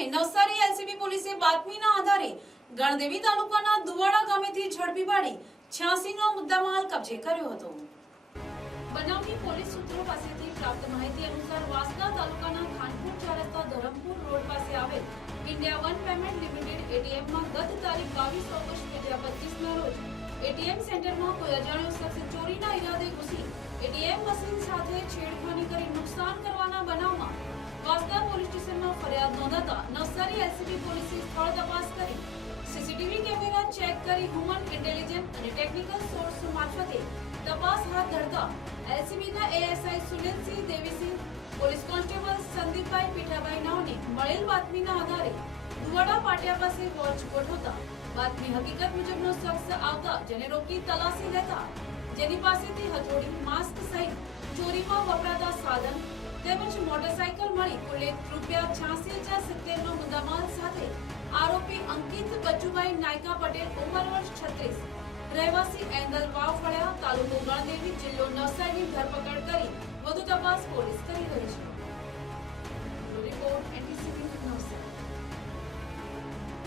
પોલીસને નવસારી એલસીબી પોલીસે બાતમીના આધારે ગણદેવી તાલુકાના દુવાડા ગામેથી ઝડપી પાડી 86 નો મુદ્દામાલ કબજે કર્યો હતો। બનાવની પોલીસ સૂત્રો પાસેથી પ્રાપ્ત માહિતી અનુસાર વાસદા તાલુકાના ખાનપુર 4 રસ્તા ધરમપુર રોડ પાસે આવેલ ઇન્ડિયા વન પેમેન્ટ લિમિટેડ એટીએમમાં ગત તારીખ 22 ઓગસ્ટ 2025 ના રોજ એટીએમ સેન્ટરમાં કોઈ અજાણ્યો શખ્સ ચોરીના ઈરાદે ઘૂસી એટીએમ મશીન સાથે છેડખાની કરી નુકસાન કરવાના બનાવમાં વાસદા પોલીસ સ્ટેશનમાં ફરિયાદ નોંધાતા નવસારી એલસીબી પોલીસે સ્થળ તપાસ કરી સીસીટીવી કેમેરા ચેક કરી હ્યુમન ઇન્ટેલિજન્સ અને ટેકનિકલ સોર્સ મારફતે તપાસ હાથ ધરતા એલસીબીના ASI Sunilsinh Devisinh, police constable Sandipbhai Pithabhai નાઓને મળેલ બાતમીના આધારે દુવાડા પાટિયા પાસે વોચ ગોઠવતા બાતમી હકીકત મુજબનો શખ્સ આવતા જેને રોકી તલાશી લેતા જેની પાસેથી હથોડી, માસ્ક સહિત ચોરીમાં વપરાતા સાધન તેમજ મોટરસાઇકલ મળી કુલ ₹86,70 નો મુદ્દામાલ સાથે આરોપી અંકિત બચુભાઈ નાયકા પટેલ ઉંમર વર્ષ 36 રહેવાસી એંગલ વાવ ફળિયા તાલુકો ગણદેવી જિલ્લો નવસારીની ધરપકડ કરી વધુ તપાસ પોલીસ